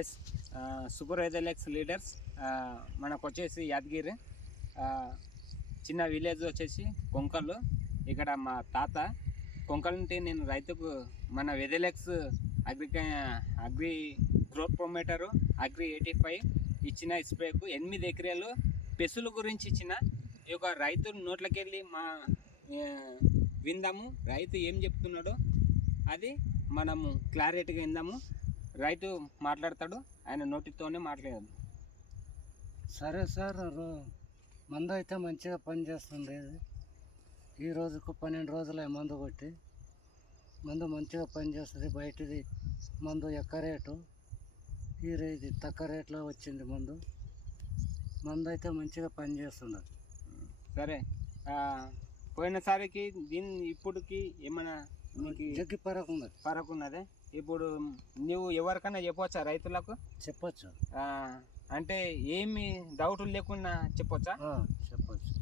Yes super వైజలెక్స్ leaders మనకు వచ్చేసి యాదగిరి చిన్న విలేజ్ వచ్చేసి కొంకలు. ఇక్కడ మా తాత కొంకల్ నుండి నేను రైతుకు మన వెదలెక్స్ అగ్రి గ్రోత్ ప్రొమోటరు అగ్రి 85 ఇచ్చిన స్ప్రేకు 8 ఎకరాలు పెసులు గురించి ఇచ్చిన ఈ యొక్క రైతు నోట్లకి వెళ్ళి విందాము రైతు ఏం చెప్తున్నాడో అది మనము క్లారిటీగా విందాము. రైతు మాట్లాడతాడు, ఆయన నోటితోనే మాట్లాడదు. సరే సార్, మందు అయితే మంచిగా పనిచేస్తుంది. ఈ రోజుకు 12 రోజులే మందు కొట్టి. మందు మంచిగా పనిచేస్తుంది. బయటది మందు ఎక్కువ రేటు, ఇది తక్కువ రేట్లో వచ్చింది మందు అయితే మంచిగా పనిచేస్తున్నది. సరే, పోయినసారికి ఇప్పుడుకి ఏమైనా జగ్గి ఫరక్ ఉన్నదే? ఇప్పుడు నువ్వు ఎవరికైనా చెప్పవచ్చా రైతులకు? చెప్పచ్చు. అంటే ఏమి డౌట్ లేకుండా చెప్పవచ్చా? చెప్పచ్చు.